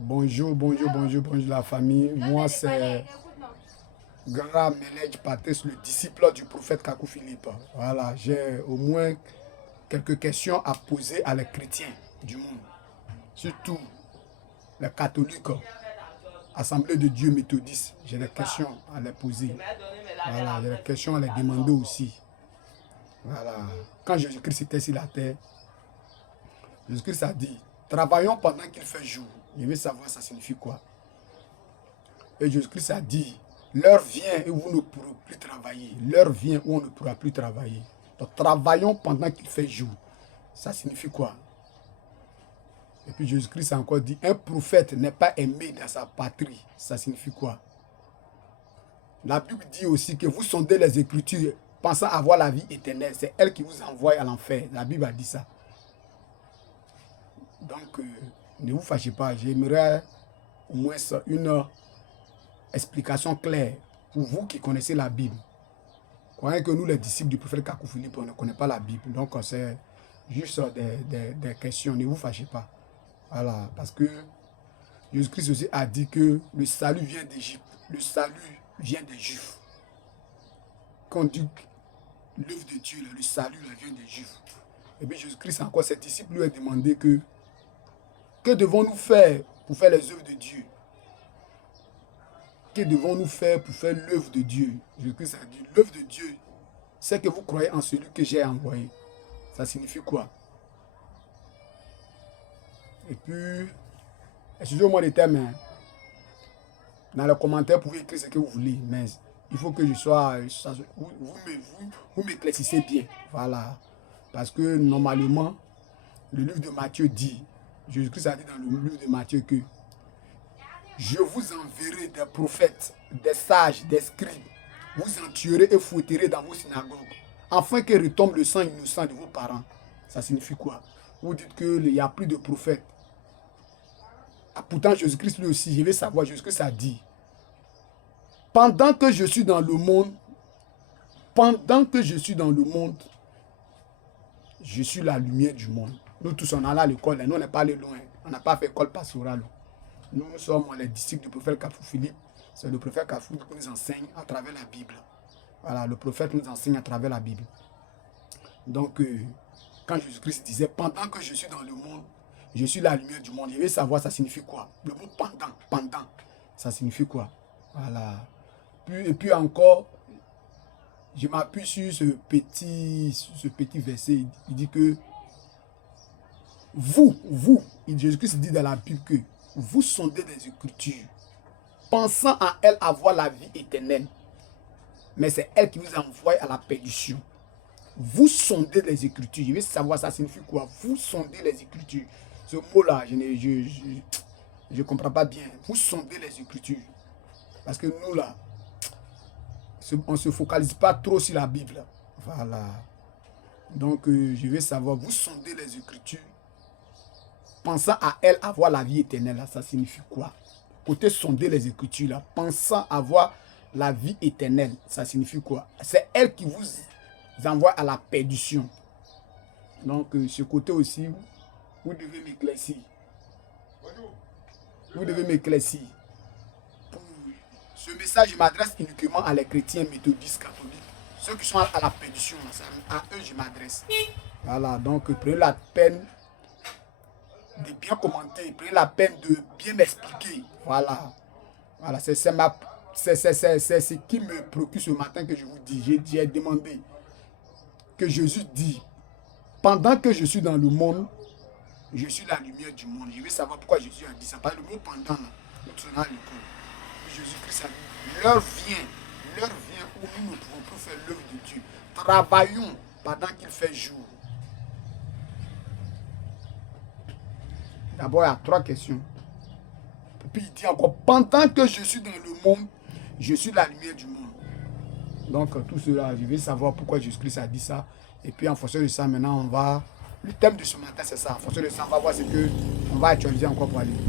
Bonjour la famille. Moi, c'est Grand Melej Patrice, le disciple du prophète Kakou Philippe. Voilà, j'ai au moins quelques questions à poser à les chrétiens du monde. Surtout les catholiques, Assemblée de Dieu méthodiste. J'ai des questions à les poser. Voilà, j'ai des questions à les demander aussi. Voilà. Quand Jésus-Christ était sur la terre, Jésus-Christ a dit, travaillons pendant qu'il fait jour. Je veux savoir ça signifie quoi. Et Jésus-Christ a dit, l'heure vient et vous ne pourrez plus travailler. L'heure vient où on ne pourra plus travailler. Donc travaillons pendant qu'il fait jour. Ça signifie quoi? Et puis Jésus-Christ a encore dit, un prophète n'est pas aimé dans sa patrie. Ça signifie quoi? La Bible dit aussi que vous sondez les Écritures pensant avoir la vie éternelle. C'est elle qui vous envoie à l'enfer. La Bible a dit ça. Donc, ne vous fâchez pas. J'aimerais au moins une explication claire pour vous qui connaissez la Bible. Croyez que nous, les disciples du prophète Kakou Philippe, on ne connaît pas la Bible. Donc, c'est juste des questions. Ne vous fâchez pas. Voilà. Parce que Jésus-Christ aussi a dit que le salut vient d'Égypte. Le salut vient des Juifs. Quand on dit l'œuvre de Dieu, le salut vient des Juifs. Et puis Jésus-Christ, encore ses disciples lui ont demandé que devons-nous faire pour faire les œuvres de Dieu? Que devons-nous faire pour faire l'œuvre de Dieu? Jésus-Christ a dit, l'œuvre de Dieu, c'est que vous croyez en celui que j'ai envoyé. Ça signifie quoi? Et puis, excusez-moi les termes, dans les commentaires, vous pouvez écrire ce que vous voulez, mais il faut que je sois, vous m'éclaircissez bien. Voilà. Parce que normalement, le livre de Matthieu dit, Jésus-Christ a dit dans le livre de Matthieu que je vous enverrai des prophètes, des sages, des scribes. Vous en tuerez et fouetterez dans vos synagogues, afin que retombe le sang innocent de vos parents. Ça signifie quoi? Vous dites qu'il n'y a plus de prophètes. Ah, pourtant, Jésus-Christ lui aussi, je vais savoir, Jésus-Christ a dit, pendant que je suis dans le monde, je suis la lumière du monde. Nous tous, on allait à l'école, nous on n'est pas allé loin, on n'a pas fait école pastorale. Nous sommes les disciples du prophète Kakou Philippe. C'est le prophète Kakou qui nous enseigne à travers la Bible. Voilà, le prophète nous enseigne à travers la Bible. Donc, quand Jésus-Christ disait, pendant que je suis dans le monde, je suis la lumière du monde. Je veux savoir, ça signifie quoi? Le mot pendant, ça signifie quoi? Voilà. Et puis encore, je m'appuie sur ce petit verset. Il dit que Jésus-Christ dit dans la Bible que vous sondez les Écritures, pensant à elle avoir la vie éternelle. Mais c'est elle qui vous envoie à la perdition. Vous sondez les Écritures. Je veux savoir ça signifie quoi? Vous sondez les Écritures. Ce mot-là, je ne comprends pas bien. Vous sondez les Écritures. Parce que nous, là, on ne se focalise pas trop sur la Bible. Voilà. Donc, je veux savoir, vous sondez les Écritures, pensant à elle avoir la vie éternelle. Ça signifie quoi? Côté sonder les Écritures, là, pensant avoir la vie éternelle, ça signifie quoi? C'est elle qui vous envoie à la perdition. Donc, ce côté aussi, vous devez m'éclaircir. Vous devez m'éclaircir. Ce message, je m'adresse uniquement à les chrétiens méthodistes catholiques. Ceux qui sont à la perdition, à eux, je m'adresse. Voilà, donc prenez la peine de bien commenter, prenez la peine de bien m'expliquer. Voilà. Voilà, c'est ce qui me préoccupe ce matin que je vous dis. J'ai demandé que Jésus dit, pendant que je suis dans le monde, je suis la lumière du monde. Je veux savoir pourquoi Jésus a dit ça. Parce que le mot pendant, là, nous tournons à l'école. Jésus-Christ a dit, l'heure vient où nous ne pouvons plus faire l'œuvre de Dieu. Travaillons pendant qu'il fait jour. D'abord, il y a 3 questions. Et puis il dit encore, pendant que je suis dans le monde, je suis la lumière du monde. Donc tout cela, je vais savoir pourquoi Jésus-Christ a dit ça. Et puis en fonction de ça, maintenant, on va... Le thème de ce matin, c'est ça. En fonction de ça, on va voir ce qu'on va actualiser encore pour aller.